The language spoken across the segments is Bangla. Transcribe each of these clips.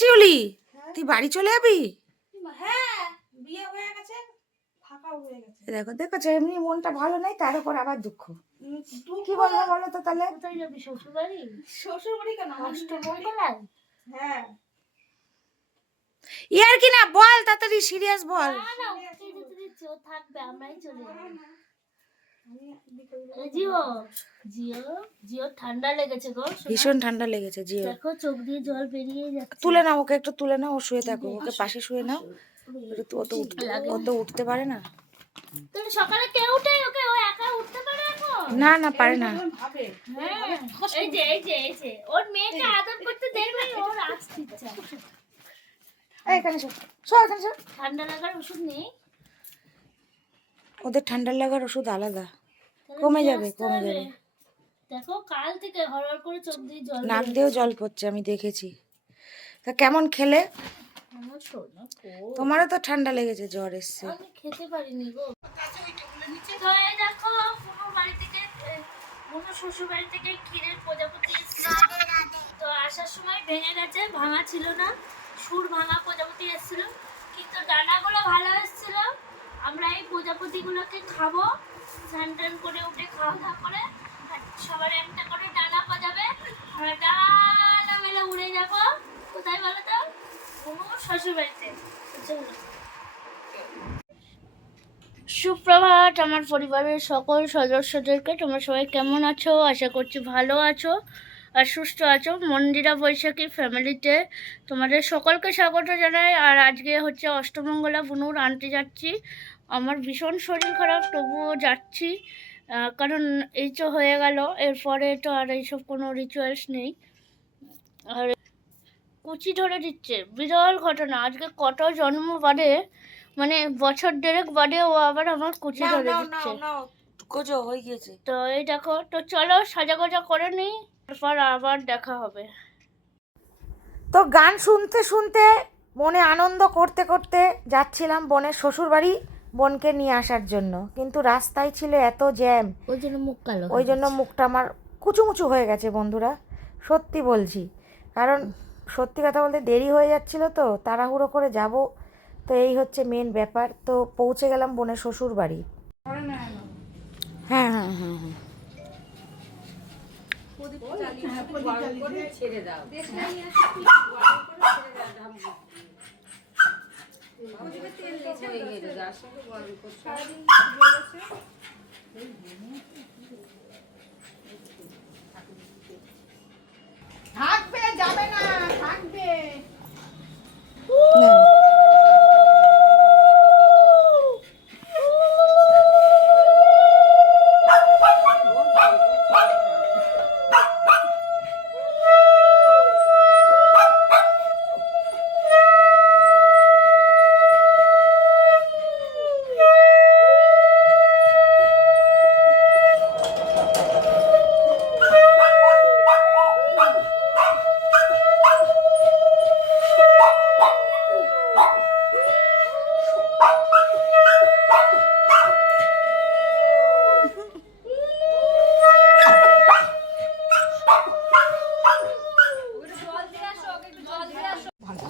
চিউলি তুই বাড়ি চলে যাবি? হ্যাঁ, বিয়ে হয়ে গেছে, ফাঁকা হয়ে গেছে। দেখো দেখো এমনি মনটা ভালো নাই, তার উপর আবার দুঃখ। কি বলবো বলো তো তাহলে? কোথায় যাবি? শ্বশুর বাড়ি? শ্বশুর বাড়ি কেন, অষ্টমঙ্গলায়? হ্যাঁ। ইয়ার কি না, বল তাড়াতাড়ি, সিরিয়াস বল। না না, ওকে যেতে দিচ্ছি, ও থাকবে, আমরাই চলে যাবো। জিও জিও জিও ঠান্ডা লেগেছে গো, ভীষণ ঠান্ডা লেগেছে জিও। দেখো চোখ দিয়ে জল বেরিয়ে যাচ্ছে। তুলে নাও ওকে, একটু তুলে নাও, ও শুয়ে থাকো, ওকে পাশে শুয়ে নাও। ও তো উঠতে পারে না। তুমি সকালে কে উঠে ওকে? ও একা উঠতে পারে এখন? না না, পারে না। হ্যাঁ, এই যে ওর মেয়েকে আদর করতে দেখবে, ওর আসতে ইচ্ছা। এখানে এখানে ঠান্ডা লাগার ওষুধ নেই? ওদের ঠান্ডা লাগার ওষুধ আলাদা, কমে যাবে কমে যাবে। দেখো কাল থেকে হরহর করে চোখ দিয়ে জল, নাক দিয়েও জল পড়ছে, আমি দেখেছি। তা কেমন খেলে? আমার শোনা তোমারও তো ঠান্ডা লেগেছে, জ্বর এসছে। আমি খেতে পারিনি গো। তো এই দেখো পুরো বাড়ি থেকে, পুরো শ্বশুর বাড়ি থেকে ক্ষীরের প্রজাপতি এসেছিল। তো আসার সময় ভেঙে গেছে, ভাঙা ছিল না, সুর ভাঙা প্রজাপতি এসেছিল, কিন্তু ডানাগুলো ভালো এসেছিল। আমরা এই প্রজাপতিগুলোকে খাবো, স্নান টান করে উঠে খাওয়া দাওয়া করে, আর সবার একটা করে ডানা পাজাবে, আমরা ডানা মেলে উড়ে যাবো। কোথায় বলো তো? পুরো শ্বশুর বাড়িতে। সুপ্রভাত আমার পরিবারের সকল সদস্যদেরকে। তোমরা সবাই কেমন আছো? আশা করছি ভালো আছো আর সুস্থ আছো। মন্দিরা বৈশাখী ফ্যামিলিতে তোমাদের সকলকে স্বাগত জানাই। আর আজকে হচ্ছে অষ্টমঙ্গলা বুনুর আনতে যাচ্ছি। আমার ভীষণ শরীর খারাপ, তবুও যাচ্ছি, কারণ এই তো হয়ে গেল, এরপরে তো আর এইসব কোনো রিচুয়ালস নেই। আর কুচি ধরে দিচ্ছে, বিরল ঘটনা। আজকে কত জন্ম বাদে, মানে বছর দেড়েক বাদে ও আবার আমার কুচি ধরে দিচ্ছে। হয়ে গিয়েছে তো এই দেখো, তো চলো সাজা গোজা করে নিই, তারপর আবার দেখা হবে। তো গান শুনতে শুনতে, মনে আনন্দ করতে করতে যাচ্ছিলাম বোনের শ্বশুর বাড়ি বোনকে নিয়ে আসার জন্য, কিন্তু রাস্তায় ছিল এত জ্যাম, ওই জন্য মুখ কালো, ওই জন্য মুখটা আমার কুচুমুচু হয়ে গেছে বন্ধুরা, সত্যি বলছি। কারণ সত্যি কথা বলতে দেরি হয়ে যাচ্ছিল, তো তাড়াহুড়ো করে যাব, তো এই হচ্ছে মেন ব্যাপার। তো পৌঁছে গেলাম বোনের শ্বশুর বাড়ি। হ্যাঁ হ্যাঁ হ্যাঁ হ্যাঁ, ছেড়ে দাও। থাকবে, যাবে না, থাকবে।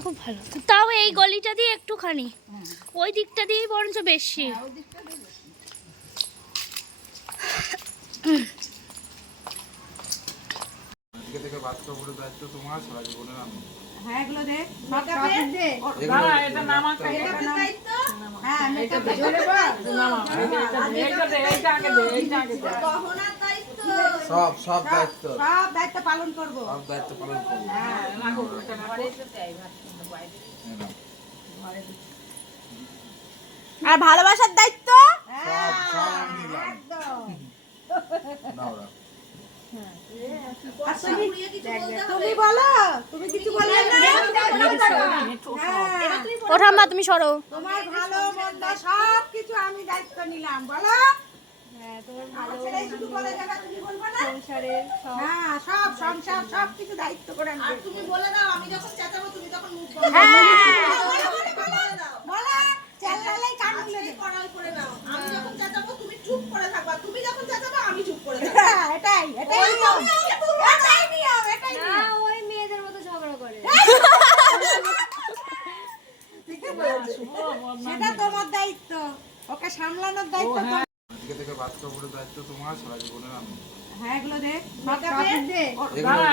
খুব ভালো। তাও এই গলিটা দিয়ে একটুখানি, ওই দিকটা দিয়েই বরঞ্চ বেশি। হ্যাঁ, এগুলো দে, মেকআপের দে। দাঁড়া, এটা নামা খাই, এটা দায়িত্ব। হ্যাঁ, মেকআপের জোরে বল। এইটা দে, এইটা আগে দে, এইটা আগে দে। গহনার দায়িত্ব। সব দায়িত্ব, সব দায়িত্ব পালন করব। সব দায়িত্ব পালন করবো। হ্যাঁ, রাখো, এটা ঘরে এসে দেয় ভাত বাইরে। আর ভালোবাসার দায়িত্ব সব আমি নিলাম। একদম। নাও রাখ। তুমি বলো, তুমি কিছু বললে না। ও ঠাম্মা তুমি সরো। তোমার ভালো মন্দ সব কিছু আমি দায়িত্ব নিলাম, বলো। তোমার ভালো শুধু বলে যাবে, তুমি বলবে না। সংসারের হ্যাঁ, সব সংসার সব কিছু দায়িত্ব করে আমি। আর তুমি বলে দাও, আমি যখন চেঁচাবো তুমি তখন মুখ বন্ধ বলো। চেঁচালেই কান খুলে করাল করে নাও। আমি যখন চেঁচাবো তুমি চুপ করে থাকবা, তুমি যখন চেঁচাবো আমি চুপ করে থাকবো। এটাই এটাই নিয়ম, এটাই নিয়ম, এটাই নিয়ম। ওই মেয়েদের মতো ঝগড়া করে। সেটা তোমার দায়িত্ব, ওকে সামলানোর দায়িত্ব তোমার। আজকে থেকে বাচ্চা উপরে দায়িত্ব তোমার, সারা জীবনের আমি। হ্যাঁ এগুলো দে,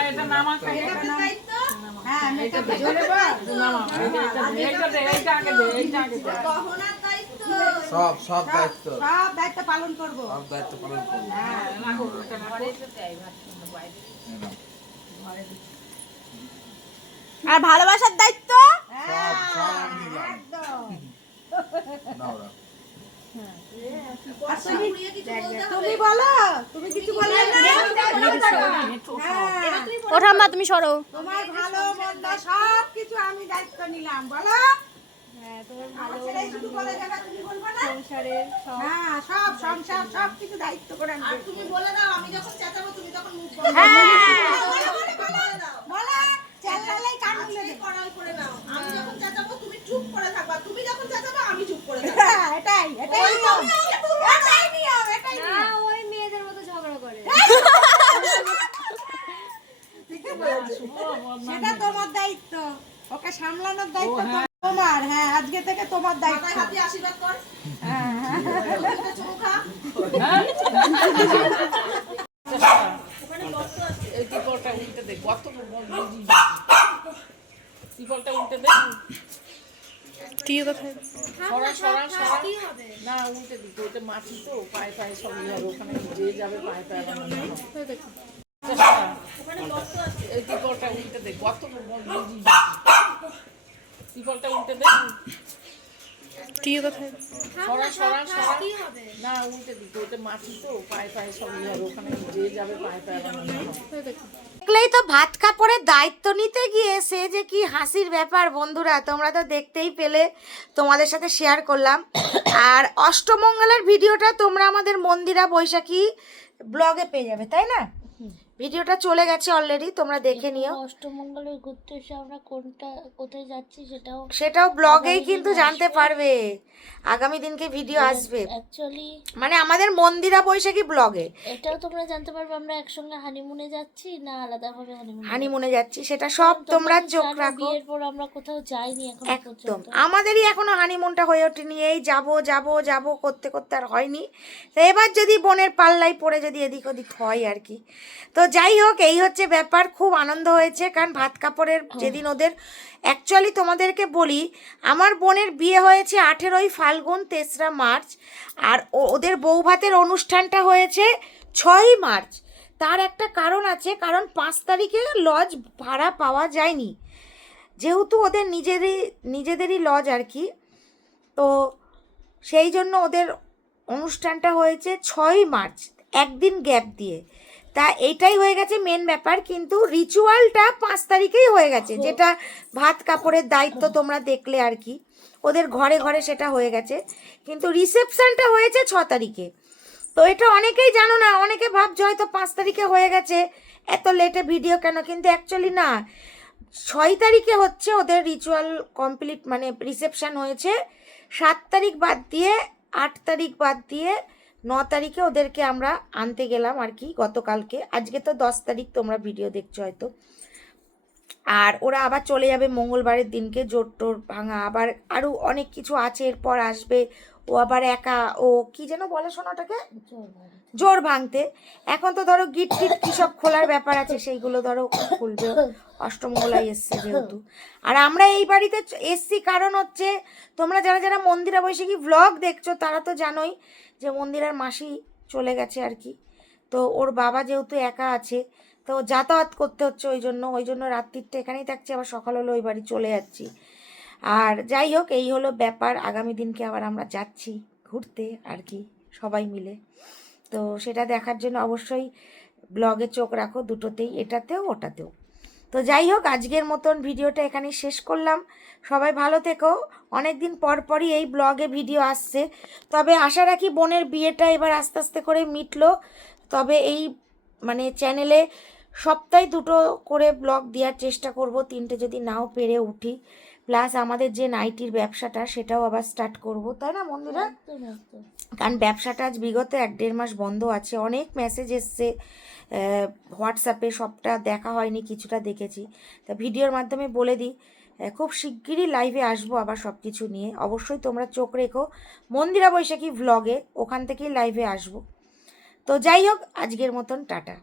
এটা নামা দায়িত্ব। হ্যাঁ মেকআপে গহনার দায়িত্ব, সব দায়িত্ব, সব দায়িত্ব পালন করবো। সব দায়িত্ব পালন করবো। এই নাও। আর ভালোবাসার দায়িত্ব সব আমি নিলাম। নাও রাখো। আর তুমি বলো, তুমি কিছু বললে না? হ্যাঁ, ওঠা মা, তুমি সরো। তোমার ভালো মন্দ সব কিছু আমি দায়িত্ব নিলাম, বলো। আমার ছেলেই শুধু বলে যাবে, তুমি বলবে না? হ্যাঁ, সব সংসার সব কিছু দায়িত্ব করে আমি দেখবো। তুমি বলে দাও, আমি যখন চেঁচাবো তুমি তখন মুখ বন্ধ বলো, চেল্লালেই কান খুলে দে। করাল করে দাও। আমি যখন চেঁচাবো তুমি চুপ করে থাকবা, তুমি যখন চেঁচাবো আমি চুপ করে থাকবো। হ্যাঁ, এটাই নিয়ম। এটাই নিয়ম। ওই মেয়েদের মতো ঝগড়া করে। সেটা তোমার দায়িত্ব, ওকে সামলানোর দায়িত্ব তোমার। হ্যাঁ, আজকে থেকে তোমার দায়িত্ব। মাথায় হাত দিয়ে আশীর্বাদ কর, হ্যাঁ, হ্যাঁ। মুখে চুমু খা। তুই কোথায়? তুই কোথায়? দেখলেই তো ভাত কাপড়ের দায়িত্ব নিতে গিয়ে সে যে কি হাসির ব্যাপার বন্ধুরা, তোমরা তো দেখতেই পেলে, তোমাদের সাথে শেয়ার করলাম। আর অষ্টমঙ্গলের ভিডিওটা তোমরা আমাদের মন্দিরা বৈশাখী ব্লগে পেয়ে যাবে, তাই না? ভিডিওটা চলে গেছে অলরেডি, তোমরা দেখে নিও। অষ্টমঙ্গলে ঘুরতে এসে আমরা কোথায় যাচ্ছি সেটাও ব্লগেই কিন্তু জানতে পারবে, আগামী দিনকে ভিডিও আসবে, অ্যাকচুয়ালি মানে আমাদের মন্দিরা বৈশাখী ব্লগে এটাও তোমরা জানতে পারবে আমরা একসঙ্গে হানিমুনে যাচ্ছি না আলাদাভাবে হানিমুনে যাচ্ছি, সেটা সব তোমরা চোখ রাখো। বিয়ের পর আমরা কোথাও যাইনি এখন একদম, পর্যন্ত। আমাদেরই এখনো হানিমুনটা হয়ে ওঠেনি, এই যাব করতে করতে আর হয়নি। তো এবার যদি বোনের পাল্লাই পড়ে যদি এদিক ওদিক হয় আর কি। তো যাই হোক, এই হচ্ছে ব্যাপার, খুব আনন্দ হয়েছে। কারণ ভাত কাপড়ের যেদিন ওদের, অ্যাকচুয়ালি তোমাদেরকে বলি, আমার বোনের বিয়ে হয়েছে 18ই ফাল্গুন 3রা মার্চ, আর ওদের বউ ভাতের অনুষ্ঠানটা হয়েছে 6ই মার্চ। তার একটা কারণ আছে, কারণ 5 তারিখে লজ ভাড়া পাওয়া যায়নি, যেহেতু ওদের নিজেদেরই লজ আর কি। তো সেই জন্য ওদের অনুষ্ঠানটা হয়েছে 6ই মার্চ, একদিন গ্যাপ দিয়ে। তা এইটাই হয়ে গেছে মেন ব্যাপার, কিন্তু রিচুয়ালটা 5 তারিখেই হয়ে গেছে, যেটা ভাত কাপড়ের দায়িত্ব তোমরা দেখলে আর কি, ওদের ঘরে ঘরে সেটা হয়ে গেছে। কিন্তু রিসেপশনটা হয়েছে 6 তারিখে। তো এটা অনেকেই জানো না, অনেকে ভাবছে হয়তো 5 তারিখে হয়ে গেছে, এত লেটে ভিডিও কেন, কিন্তু অ্যাকচুয়ালি না, 6 তারিখে হচ্ছে ওদের রিচুয়াল কমপ্লিট, মানে রিসেপশন হয়েছে। 7 তারিখ বাদ দিয়ে, 8 তারিখ বাদ দিয়ে 9 তারিখে ওদেরকে আমরা আনতে গেলাম আর কি গতকালকে। আজকে তো 10 তারিখ, তোমরা ভিডিও দেখছো হয়তো। আর ওরা আবার চলে যাবে মঙ্গলবারের দিনকে, জোর টোর ভাঙা, আবার আরও অনেক কিছু আছে, এরপর আসবে ও আবার একা, ও কি যেন বলে শোনাটাকে, জোর ভাঙতে। এখন তো ধরো গিট টিট কী সব খোলার ব্যাপার আছে, সেইগুলো ধরো খুলবে, অষ্টমঙ্গলায় এসছে যেহেতু। আর আমরা এই বাড়িতে এসছি কারণ হচ্ছে, তোমরা যারা যারা মন্দিরা বৈশাখী ভ্লগ দেখছো তারা তো জানোই যে মন্দিরার মাসি চলে গেছে আর কি। তো ওর বাবা যেহেতু একা আছে, তো যাতায়াত করতে হচ্ছে, ওই জন্য রাত্রিটা এখানেই থাকছি, আবার সকাল হলো ওই বাড়ি চলে যাচ্ছি। আর যাই হোক, এই হলো ব্যাপার। আগামী দিনকে আবার আমরা যাচ্ছি ঘুরতে আর কি, সবাই মিলে। তো সেটা দেখার জন্য অবশ্যই ব্লগে চোখ রাখো, দুটোতেই, এটাতেও ওটাতেও। তো যাই হোক, আজকের মতন ভিডিওটা এখানেই শেষ করলাম। সবাই ভালো থেকো। অনেক দিন পরই এই ব্লগে ভিডিও আসছে, তবে আশা রাখি বোনের বিয়েটা এবার আস্তে আস্তে করে মিটলো। তবে এই মানে চ্যানেলে সপ্তাহে 2টো করে ব্লগ দেওয়ার চেষ্টা করব, 3টে যদি নাও পেরে উঠি। প্লাস আমাদের যে নাইটির ব্যবসাটা, সেটাও আবার স্টার্ট করব, তাই না মন্দিরা? কারণ ব্যবসাটা আজ বিগত 1-1.5 মাস বন্ধ আছে। অনেক মেসেজ এসছে হোয়াটসঅ্যাপে, সবটা দেখা হয়নি, কিছুটা দেখেছি। তা ভিডিওর মাধ্যমে বলে দিই, খুব শিগগিরই লাইভে আসবো আবার সব কিছু নিয়ে। অবশ্যই তোমরা চোখ রেখো মন্দিরা বৈশাখী ভ্লগে, ওখান থেকেই লাইভে আসবো। তো যাই হোক, আজকের মতন টাটা।